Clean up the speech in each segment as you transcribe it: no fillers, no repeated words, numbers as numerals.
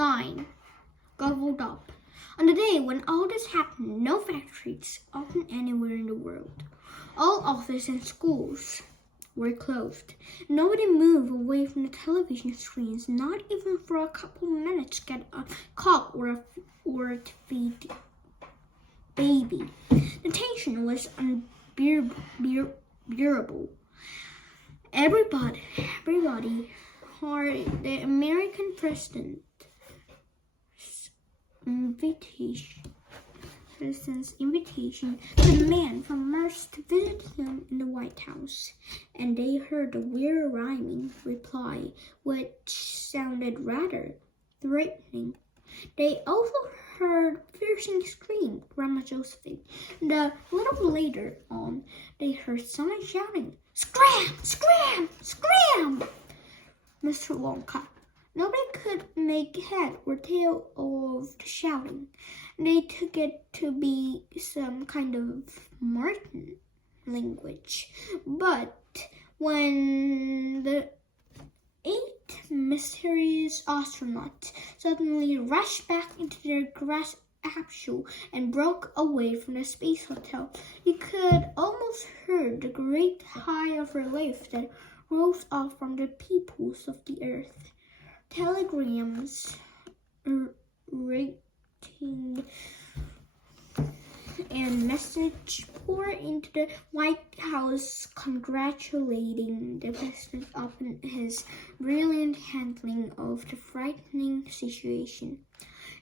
9 gobbled up. On the day when all this happened, no factories opened anywhere in the world. All offices and schools were closed. Nobody moved away from the television screens, not even for a couple of minutes to get a cock or to feed baby. The tension was unbearable. Everybody heard the American president's invitation to the man from Mars to visit him in the White House, and they heard a weird rhyming reply, which sounded rather threatening. They also heard piercing scream, Grandma Josephine. And a little later on, they heard someone shouting, "Scram! Scram! Scram!" Mr. Longcut. Nobody could make head or tail of the shouting. They took it to be some kind of Martian language. But when the 8 mysterious astronauts suddenly rushed back into their grass capsule and broke away from the space hotel, you could almost hear the great sigh of relief that rose up from the peoples of the earth. Telegrams rating and message poured into the White House congratulating the president upon his brilliant handling of the frightening situation.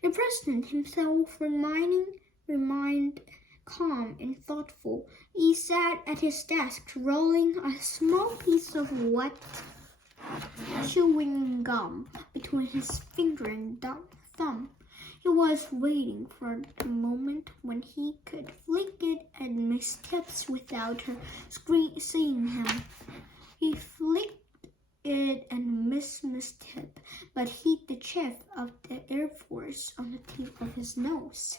The president himself remained calm and thoughtful. He sat at his desk rolling a small piece of wet chewing gum between his finger and thumb. He was waiting for the moment when he could flick it at Miss Tips without her seeing him. He flicked it and missed Miss Tip, but hit the chief of the Air Force on the tip of his nose.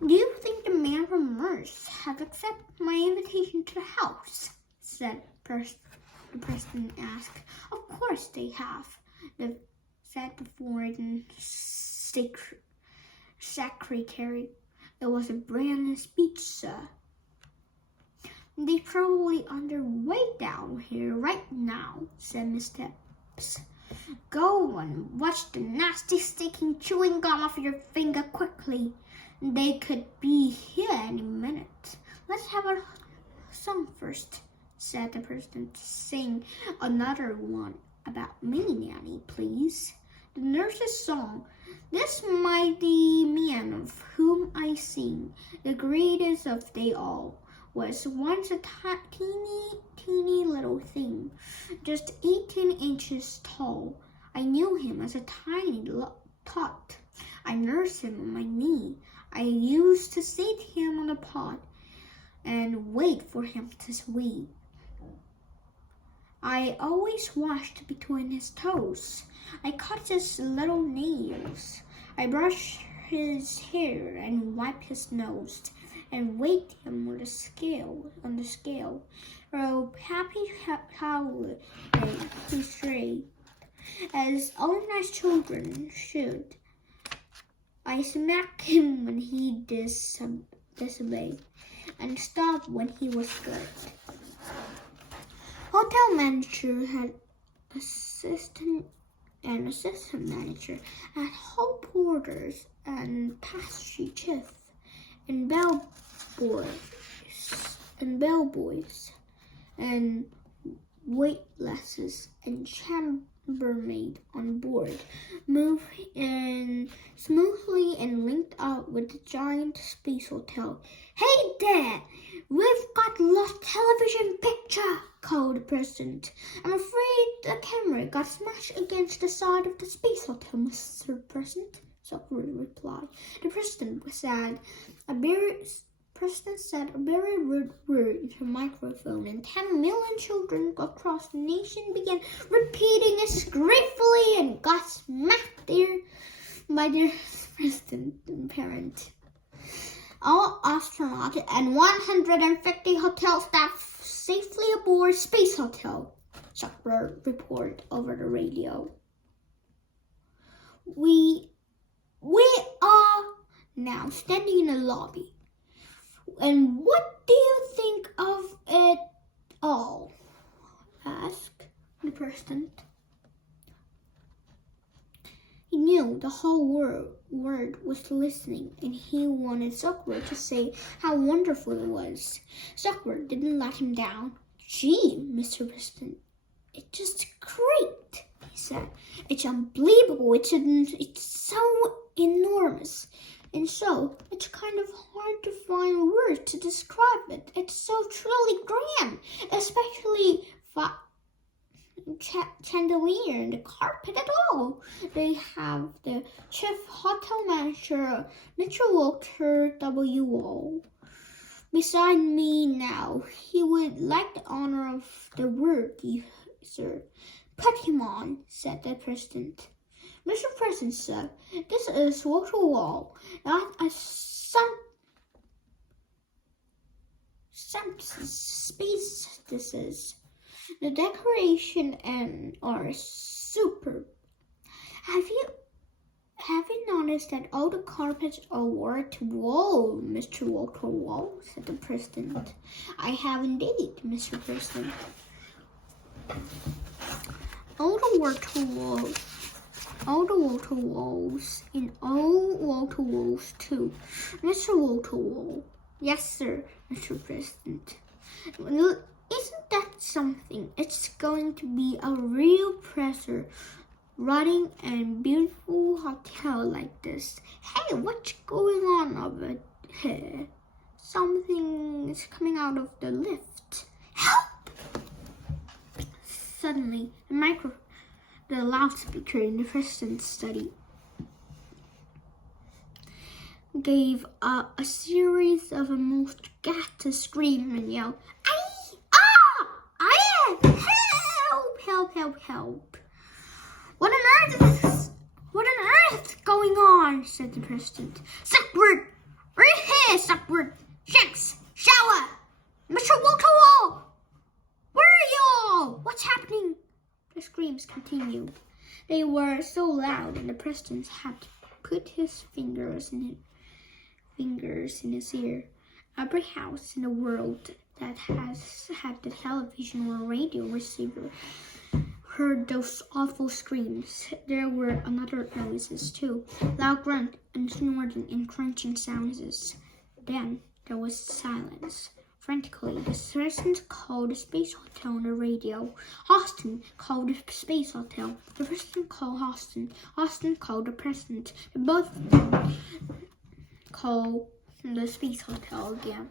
"Do you think the man from Mars has accepted my invitation to the house?" said the president asked. "Of course they have," said the foreign secretary. "It was a brilliant speech, sir." "They're probably on their way down here right now," said Miss Tips. "Go and wash the nasty sticking chewing gum off your finger quickly. They could be here any minute. Let's have a song first," said the president. "Sing another one about Minnie Nanny, please." The nurse's song, "This mighty man of whom I sing, the greatest of they all, was once a teeny little thing, just 18 inches tall. I knew him as a tiny tot. I nursed him on my knee. I used to sit him on the pot and wait for him to sweep. I always washed between his toes. I cut his little nails. I brushed his hair and wiped his nose and weighed him on the scale. Oh, happy holiday he strayed, as all nice children should. I smacked him when he disobeyed, and stopped when he was good." Hotel manager had assistant manager, and hall porters and pastry chef and bellboys and waitresses and chambermaid on board moved in smoothly and linked up with the giant space hotel. "Hey there! We've got lost television picture," called the president. "I'm afraid the camera got smashed against the side of the space hotel, Mr. President," Socrates replied. The president said a very rude word into a microphone, and 10 million children across the nation began repeating it gratefully and got smacked there by their president and parent. All astronauts and 150 hotel staff safely aboard Space Hotel, Socrates reported over the radio. We are now standing in the lobby. And what do you think of it all? Asked the president. He knew the whole world was listening, and he wanted Suckbird to say how wonderful it was. Suckbird didn't let him down. Gee, Mr. President, it's just great, he said. It's unbelievable. It's so enormous. And so, it's kind of hard to find words to describe it. It's so truly grand, especially chandelier and the carpet at all. They have the chief hotel manager, Mr. Walter W. Wall, beside me now. He would like the honor of the word, sir. Put him on, said the president. Mr. President, sir, this is Walter Wall, not a space this is. The decoration are superb. Have you noticed that all the carpets are wart wall, Mr. Walter Wall? Said the president. I have indeed, Mr. President. All the Walter Walls, and all Walter Walls too, Mr. Walter Wall. Yes, sir, Mr. President. Isn't that something? It's going to be a real pleasure running a beautiful hotel like this. Hey, what's going on over here? Something is coming out of the lift. Help! Suddenly, the loudspeaker in the president's study gave a series of a most ghastly scream and yelled, Help! What on earth is going on? Said the president. Suckbird! Right here, Suckbird! Shanks! Shower! Mr. Walter Wall! Where are y'all? What's happening? The screams continued. They were so loud, and the president had to put his fingers in his ear. Every house in the world that has had the television or radio receiver heard those awful screams. There were other noises too, loud grunt and snorting and crunching sounds. Then there was silence. Frantically, the president called the space hotel on the radio. Austin called the space hotel. The president called Austin. Austin called the president. Both called the space hotel again.